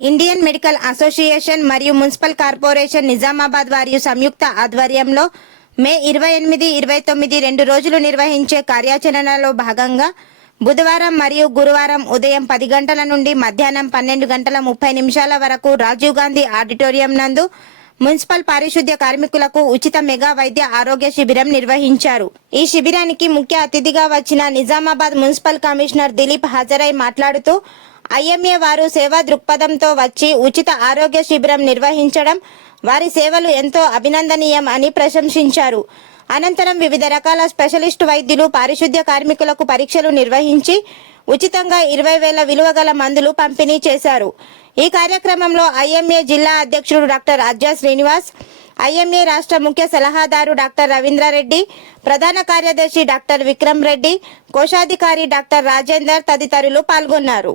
Indian medical association మరియు municipal corporation Nizamabad వారి సంయుక్త ఆధ్వర్యంలో మే ఇరవై ఎనిమిది ఇరవై తొమ్మిది రెండు రోజులు నిర్వహించే కార్యాచరణలో భాగంగా బుధవారం మరియు గురువారం ఉదయం పది గంటల నుండి మధ్యాహ్నం పన్నెండు గంటల ముప్పై నిమిషాల వరకు రాజీవ్ గాంధీ ఆడిటోరియం నందు మున్సిపల్ పారిశుద్ధ్య కార్మికులకు ఉచిత మెగా వైద్య ఆరోగ్య శిబిరం నిర్వహించారు. ఈ శిబిరానికి ముఖ్య అతిథిగా వచ్చిన నిజామాబాద్ మున్సిపల్ కమిషనర్ దిలీప్ హాజరై మాట్లాడుతూ ఐఎంఏ వారు సేవా దృక్పథంతో వచ్చి ఉచిత ఆరోగ్య శిబిరం నిర్వహించడం వారి సేవలు ఎంతో అభినందనీయం అని ప్రశంసించారు. అనంతరం వివిధ రకాల స్పెషలిస్ట్ వైద్యులు పారిశుద్ధ్య కార్మికులకు పరీక్షలు నిర్వహించి ఉచితంగా ఇరవై వేల విలువ గల మందులు పంపిణీ చేశారు. ఈ కార్యక్రమంలో ఐఎంఏ జిల్లా అధ్యక్షుడు డాక్టర్ అజ్జా శ్రీనివాస్ ఐఎంఏ రాష్ట్ర ముఖ్య సలహాదారు డాక్టర్ రవీంద్రారెడ్డి ప్రధాన కార్యదర్శి డాక్టర్ విక్రమ్ రెడ్డి కోశాధికారి డాక్టర్ రాజేందర్ తదితరులు పాల్గొన్నారు.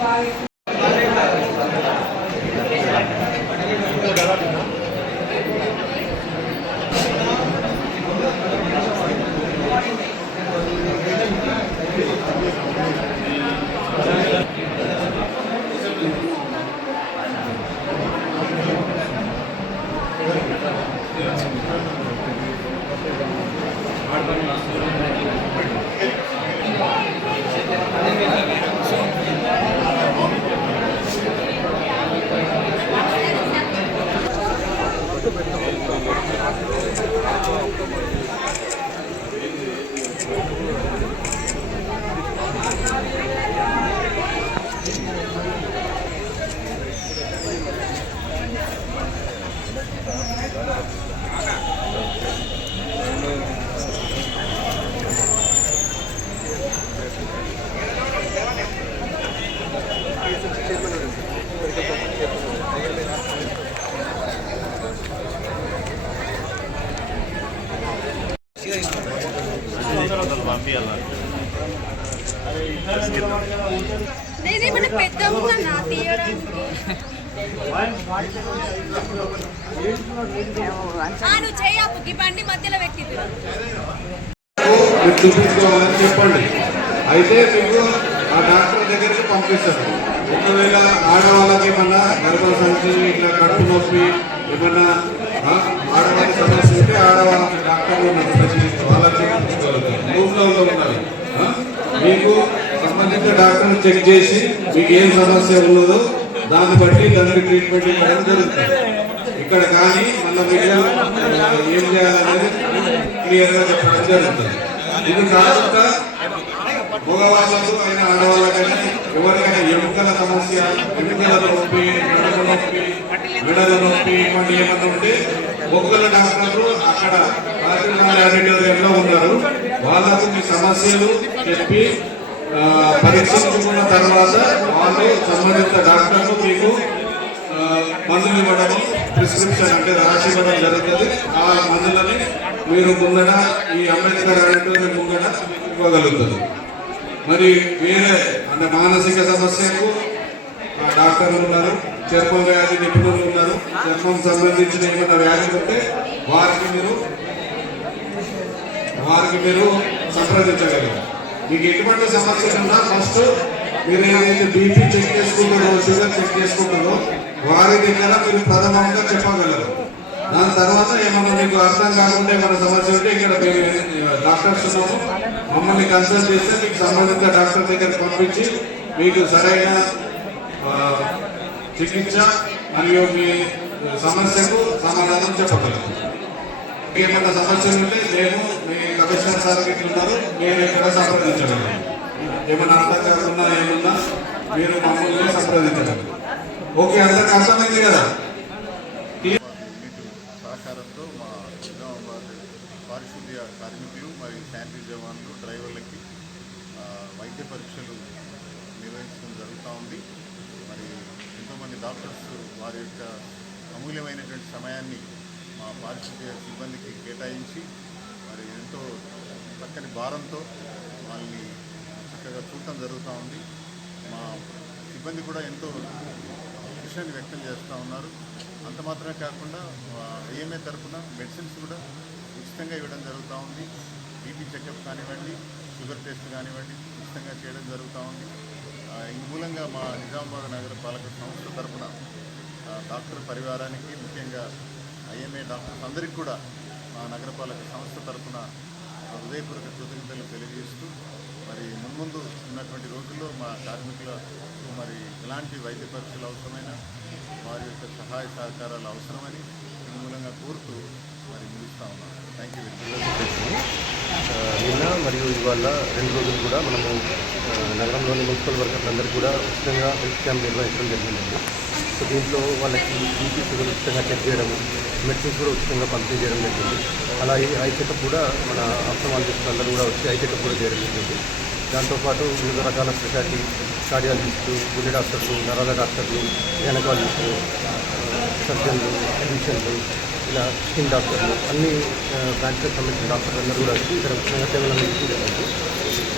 బాగా చూపించుకోవాలని చెప్పండి. అయితే మీకు ఆ డాక్టర్ దగ్గరికి పంపిస్తారు. ఒకవేళ ఆడవాళ్ళకి ఏమన్నా గర్భ ఇట్లా కడుపు నొప్పి ఏమన్నా ఆ, ఆడవాళ్ళకి సమస్య ఉంటే ఆడవాళ్ళకి డాక్టర్లు ఉన్నారు స్పెషలిస్ట్ అలా రూమ్లో ఉన్నవి మీకు సంబంధిత డాక్టర్ని చెక్ చేసి మీకు ఏం సమస్య ఉన్నదో దాన్ని బట్టి దానికి ట్రీట్మెంట్ ఇవ్వడం జరుగుతుంది? ఇక్కడ కానీ మళ్ళీ మీకు ఏం చేయాలనేది క్లియర్గా చెప్పడం జరుగుతుంది. ఇది కాకుండా మగవాళ్ళకు అయినా ఆడవాళ్ళకైనా ఎవరికైనా ఎముకల సమస్య ఎముకల నొప్పి నడుము నొప్పి మెడల నొప్పి ఇవన్నీ ఏమన్నా ఉంటే ఒక్కల డాక్టర్లు అక్కడ ఆడిటోరియంలో ఉన్నారు. వాళ్ళకు మీ సమస్యలు చెప్పి పరీక్షించుకున్న తర్వాత వాళ్ళు సంబంధిత డాక్టర్లు మీకు మందులు ఇవ్వడం ప్రిస్క్రిప్షన్ అంటే రాసి ఇవ్వడం జరుగుతుంది. ఆ మందులని మీరు ముందర ఈ అంబేద్కర్ ఆడిటోరియం ముందర ఇవ్వగలుగుతుంది. మరి వేరే అంటే మానసిక సమస్యకు డాక్టర్లు ఉన్నారు చర్మం వ్యాధి నిపుణులు ఉన్నారు. చర్మం సంబంధించిన ఏమైనా వ్యాధులు ఉంటే వారికి మీరు వారికి మీరు సంప్రదించగలరు. మీకు ఎటువంటి సమస్యలు ఉన్నా ఫస్ట్ మీరు ఏదైతే బీపీ చెక్ చేసుకుంటారో షుగర్ చెక్ చేసుకుంటారో వారి దగ్గర మీరు ప్రథమంగా చెప్పగలరు. దాని తర్వాత ఏమన్నా మీకు అర్థం కాకుండా ఏమైనా సమస్య ఉంటే ఇక్కడ మేము డాక్టర్స్ ఉన్నాము. మమ్మల్ని కన్సల్ట్ చేస్తే మీకు సంబంధిత డాక్టర్ దగ్గర పంపించి మీకు సరైన చికిత్స మరియు మీ సమస్యకు సమాధానం చెప్పగలరు. ఏమైనా సమస్యలు ఉంటే మేము మీ కమిషనర్ సార్ ఉన్నారు నేను ఇక్కడ సంప్రదించడం. ఏమైనా అర్థం కాకుండా ఏమన్నా మీరు మమ్మల్ని సంప్రదించగలరు ఓకే అందరికి అర్థమైంది కదా? సహకారంతో మా నిజామాబాద్ పారిశుద్ధ్య కార్మికులు మరియు శానిటరీ జవాన్లు డ్రైవర్లకి వైద్య పరీక్షలు నిర్వహించడం జరుగుతూ ఉంది. మరి ఎంతోమంది డాక్టర్స్ వారి యొక్క అమూల్యమైనటువంటి సమయాన్ని మా పారిశుద్ధ్య సిబ్బందికి కేటాయించి మరి ఎంతో చక్కని భారంతో వాళ్ళని చక్కగా చూడటం జరుగుతూ ఉంది. మా సిబ్బంది కూడా ఎంతో కృషిని వ్యక్తం చేస్తూ ఉన్నారు. అంత మాత్రమే కాకుండా ఏఎంఏ తరపున మెడిసిన్స్ కూడా ఉచితంగా ఇవ్వడం జరుగుతూ ఉంది. బీపీ చెకప్ కానివ్వండి షుగర్ టెస్ట్ కానివ్వండి ఉచితంగా చేయడం జరుగుతూ ఉంది. ఈ మూలంగా మా నిజామాబాద్ నగర పాలక సంస్థ తరపున డాక్టర్ పరివారానికి ముఖ్యంగా ఐఎంఏ డాక్టర్స్ అందరికీ కూడా మా నగరపాలక సంస్థ తరపున హృదయపూర్వక కృతజ్ఞతలు తెలియజేస్తూ మరి మున్ముందు ఉన్నటువంటి రోజుల్లో మా కార్మికుల మరి ఎలాంటి వైద్య పరీక్షలు అవసరమైన వారి యొక్క సహాయ సహకారాలు అవసరమని మూలంగా కోరుతూ మరి ముగిస్తా ఉన్నాను థ్యాంక్ యూ నిన్న మరియు ఇవాళ రెండు రోజులు కూడా మనము నగరంలోని మున్సిపల్ వర్కర్లందరూ కూడా ఉచితంగా హెల్త్ క్యాంప్ నిర్వహించడం జరిగిందండి సో దీంట్లో వాళ్ళకి బీపీ షుగర్ ఉచితంగా చెక్ చేయడం మెడిసిన్స్ కూడా ఉచితంగా పంపిణీ చేయడం జరిగింది. అలాగే ఐ చెకప్ కూడా మన ఆప్టమాలజిస్టులు అందరూ కూడా వచ్చి ఐ చెకప్ కూడా చేయడం జరిగింది. దాంతోపాటు వివిధ రకాల స్పెషాలిటీ కార్డియాలజిస్టు గుండె డాక్టర్లు నరాల డాక్టర్లు గైనకాలజిస్టు సర్జన్లు ఫిజిషియన్లు ఇలా స్కిన్ డాక్టర్లు అన్ని బ్రాంచ్లకు సంబంధించిన డాక్టర్లు అందరూ కూడా వచ్చి ఇక్కడ ఉచితంగా సేవలు అందించలేదు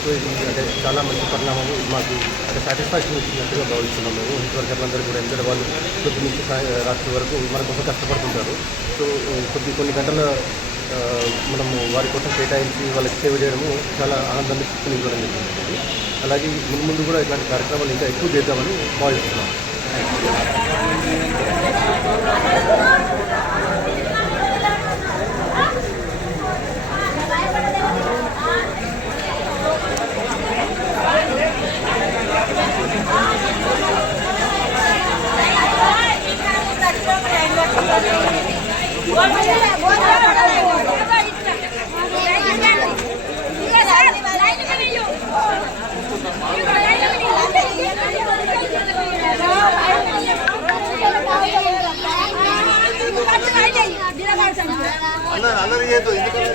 సో ఇది అంటే చాలా మంచి పరిణామము. ఇది మాకు అంటే సాటిస్ఫాక్షన్ ఇచ్చినట్టుగా భావిస్తున్నాం మేము. హెల్త్ వర్కర్లందరూ కూడా ఎందుకంటే వాళ్ళు కొద్ది నుంచి రాత్రి వరకు మన కోసం కష్టపడుతుంటారు. సో కొద్ది కొన్ని గంటల మనము వారి కోసం కేటాయించి వాళ్ళకి సేవ చేయడము చాలా ఆనందాన్ని ఇవ్వడం జరిగింది. అలాగే ముందు ముందు కూడా ఇలాంటి కార్యక్రమాలు ఇంకా ఎక్కువ చేద్దామని భావిస్తున్నాం. ఎందుకంటే